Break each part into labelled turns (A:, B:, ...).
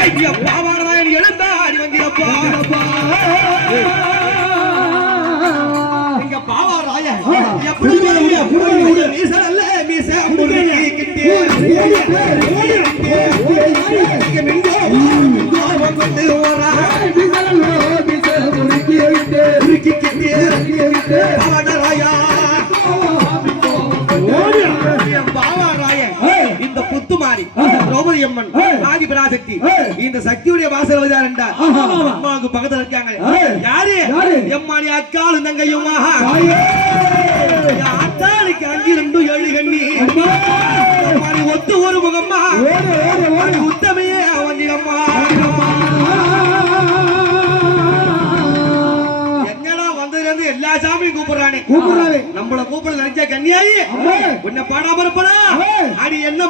A: பாவாடராயன் எழுந்தாடி வந்தியப்பா இங்க பாவாராயன் எப்படி மீச அல்ல மீச முருகிக்கிட்டே இங்க மிங்கோ மிங்கோ வந்து திரௌபதி அம்மன் ஆதி பராசக்தி. இந்த சக்தியுடைய வாசல் வந்தார் என்றார் அம்மாவுக்கு பக்கத்துல இருக்காங்க. யாரு? எம்மாடி அக்காலும் தங்கையுமா அத்தாளுக்கு அஞ்சு ரெண்டும் ஏழு கண்ணி. ஒத்து ஒரு முகம்மா. உத்தமையே வந்ததுல இருந்து எல்லா சாமியும் கூப்பிடுறானே?
B: கூப்பிடுறானே.
A: நம்மள கூப்பிட நினைச்ச கன்னியாயி? உன்னை பாடாம இருப்படா அடி என்னம்மா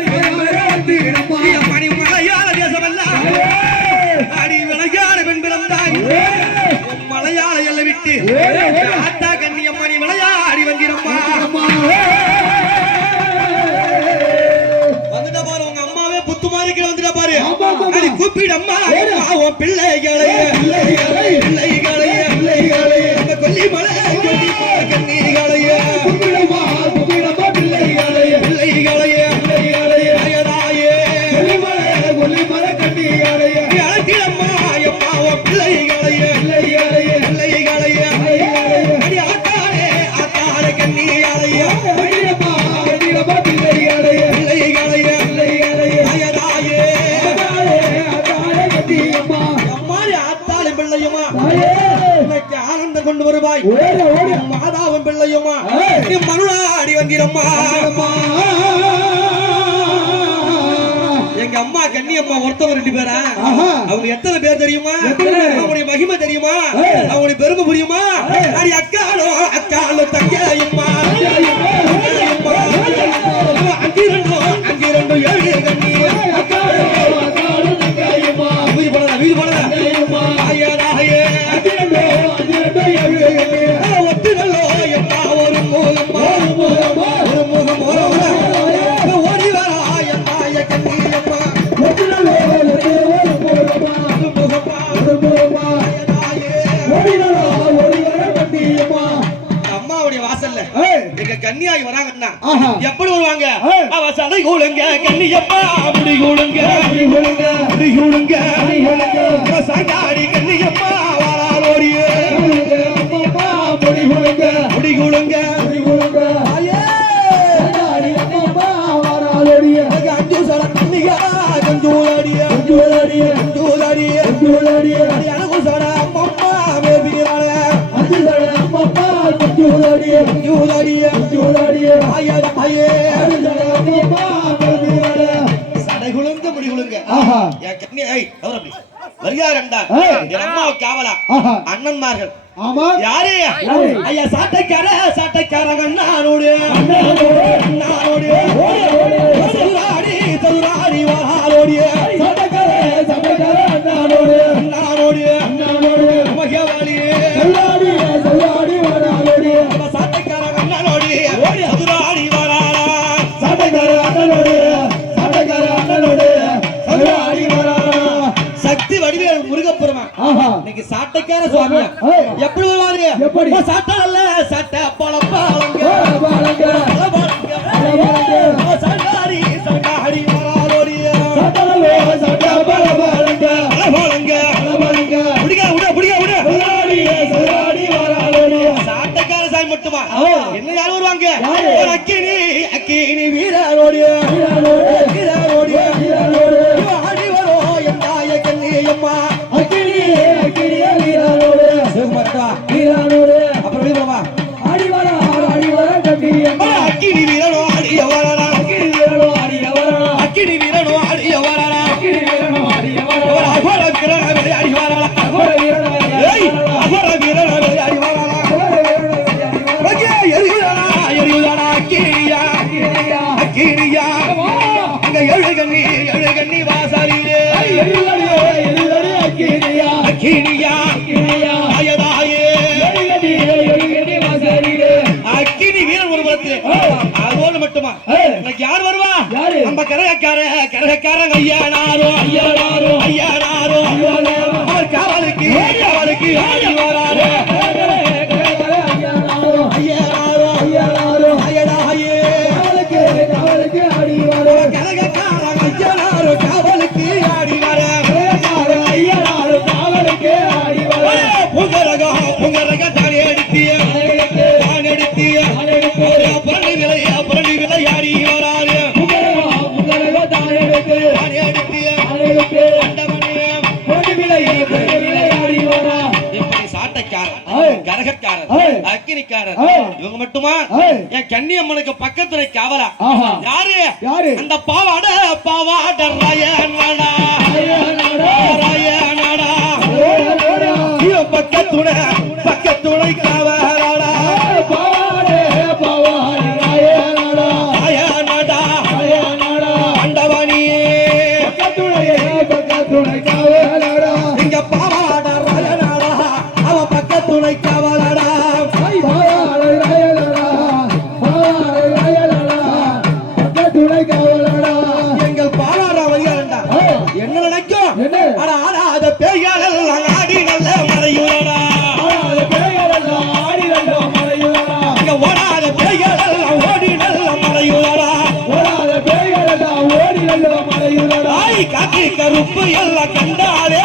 A: உன் பிள்ளைகளே மாதாவும் பிள்ளையுமா? மருளாடி வந்திரம்மா. எங்க அம்மா கன்னியம்மா ஒருத்தவங்க ரெண்டு பேரா. அவங்க எத்தனை பேர் தெரியுமா? அவங்களுடைய மகிமை தெரியுமா. அவங்களுடைய பெருமை புரியுமா? அடி அக்காலோ அக்காலோ தங்கையும்மா எங்க கன்னியாகி வராங்கன்னா. எப்படி வருவாங்க. அவ சடை கூழுங்க கன்னியப்பா முடி கூழுங்க முடி கூழுங்க அவ சாங்காடி கன்னியப்பா கஞ்சூலடிய ஐயா ஐயே சடை குழுங்க முடி குழுங்க
B: ஆஹா.
A: என் கண்ணி ஐய் அவர் அப்படி வருகிறார் என்றார். என் அம்மாவை காவலா? அண்ணன்மார்கள்.
B: ஆமா.
A: யாரு? ஐயா சாட்டைக்கார சாட்டைக்கார கண்ணானோடு கண்ணானோடு இன்னைக்கு சாட்டைக்கார சுவாமியா
B: ஏய்.
A: எப்படி வருவாரு
B: எப்படி?
A: சாட்டை அல்ல சாட்டை பழப்பாளங்க
B: பாலங்க
A: ஓ, சண்டாடி சண்டாடி வராரோடிய பழப்பாளங்க அதோடு மட்டுமா? யார் வருவா? நம்ம கரகக்கார கரகக்காரங்க
B: ஐயா
A: நாரோ
B: ஐயா
A: நாரோ
B: சூனியக்காரர்
A: இவங்க மட்டுமா? என் கன்னியம்மனுக்கு பக்கத்துல காவலா. யாரு?
B: யாரு?
A: அந்த பாவாட பாவாட ராயனாடா. ராயனாடா.
B: பக்கத்துட பக்கத்துடைக்க மலையுடன்
A: ஆய் காக்கி கருப்பு எல்லாம் கண்டாலே